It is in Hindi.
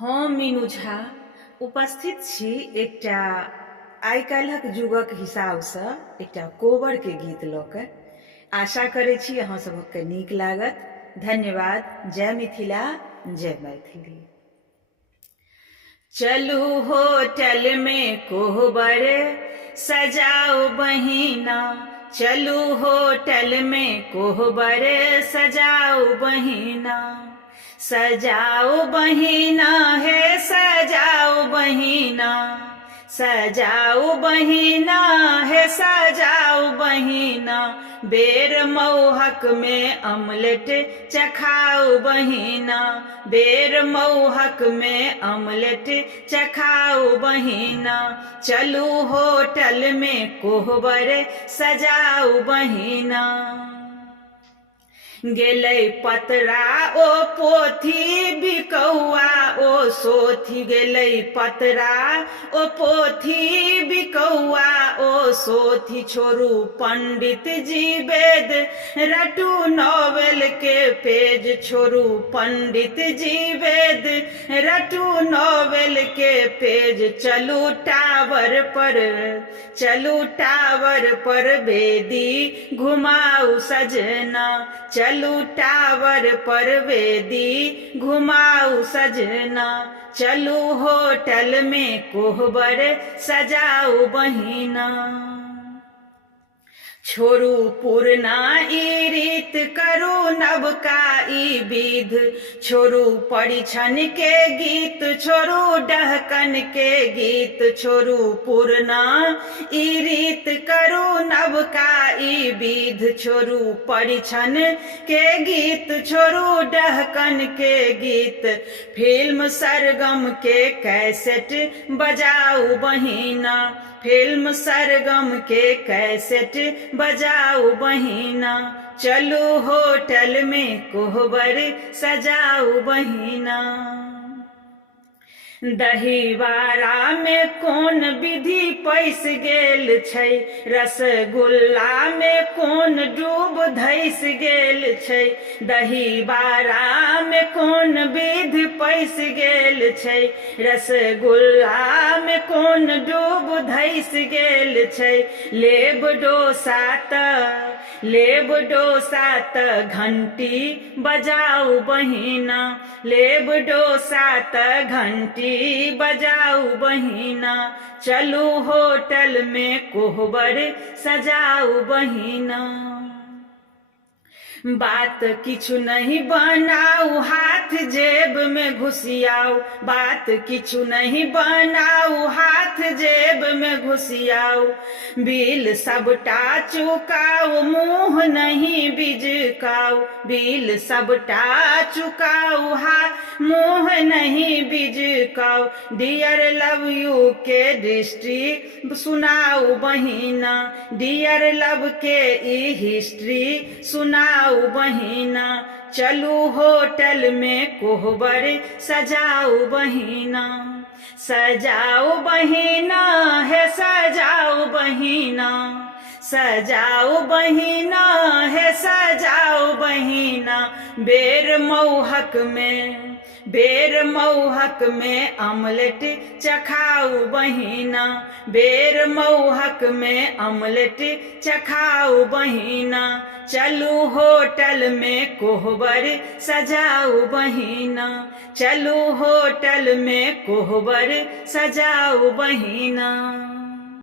हम मीनू झा उपस्थित छी एकटा आइ काल्हिक युगक हिसाबसँ एकटा कोबरके गीत लऽ कऽ। आशा करै छी अहाँ सभके नीक लागत। धन्यवाद। जय मिथिला, जय मैथिली। चलू होटल में कोहबर सजाओ बहिना, चलू होटल में कोहबर सजाओ बहिना, सजाओ बहिना है सजाओ बहिना, सजाओ बहिना है सजाओ बहिना, बेर मौहक में अमलेट चखाओ बहिना, बेर मौहक में अमलेट चखाओ बहिना, चलू होटल में कोहबर सजाओ बहिना। गेलै पतरा ओ पोथी बिकौआ ओ सोथी, गेलै पतरा ओ पोथी बिकौआ ओ सोथी, छोड़ू पंडित जी वेद रटू नॉवेल के पेज, छोड़ू पंडित जी वेद रटू नॉवेल के पेज, चलू टावर पर, चलू टावर पर बेदी घुमाऊ सजना, चलू टावर पर वेदी घुमाऊ सजना, चलू होटल में कोहबर सजाऊ बहिना। छोड़ू पुरना ई रीत करू नबका ई विध, छोड़ू परिछन के गीत छोड़ू डहकन के गीत, छोड़ू पुरना ई रीत करू नबका ई विध, छोड़ू परिछन के गीत छोड़ू डहकन के गीत, फिल्म सरगम के कैसेट बजाऊ बहिना, फिल्म सरगम के कैसेट बजाओ बहिना, चलू होटल में कोहबर सजाओ बहिना। दहीवारा में कोन विधि पैस गेल छै, रसगुल्ला में कोन डूब धैस गेल छै, दहीवारा में कोन विधि पैस गेल छै, रसगुल्ला में कोन डूब धैस गेल छै, लेब डोसा त घंटी बजाऊ बहिना, लेब डोसा त घंटी बजाऊ बहिना, चलू होटल में कोहबर सजाऊ बहिना। बात किछु नहीं बनाऊ हाथ जेब में घुसियाओ, बात किछु नहीं बनाऊ हाथ जेब में घुसियाओ, बिल सबटा चुकाओ मुँह नहीं बिजकाओ, बिल सबटा चुकाओ मुँह नहीं बिजकाओ, डियर लव यू के हिस्ट्री सुनाओ बहिना, डियर लव के ई हिस्ट्री सुनाओ बहिना, चलू होटल में कोहबर सजाओ बहिना, सजाओ बहिना है सजाओ बहिना, सजाओ बहिना है सजाओ बहिना, बेर मौहक में अमलेट चखाऊ बहिना, बेर मौहक में अमलेट चखाऊ बहिना, चलू होटल में कोहबर सजाऊ बहिना, चलू होटल में कोहबर सजाऊ बहिना।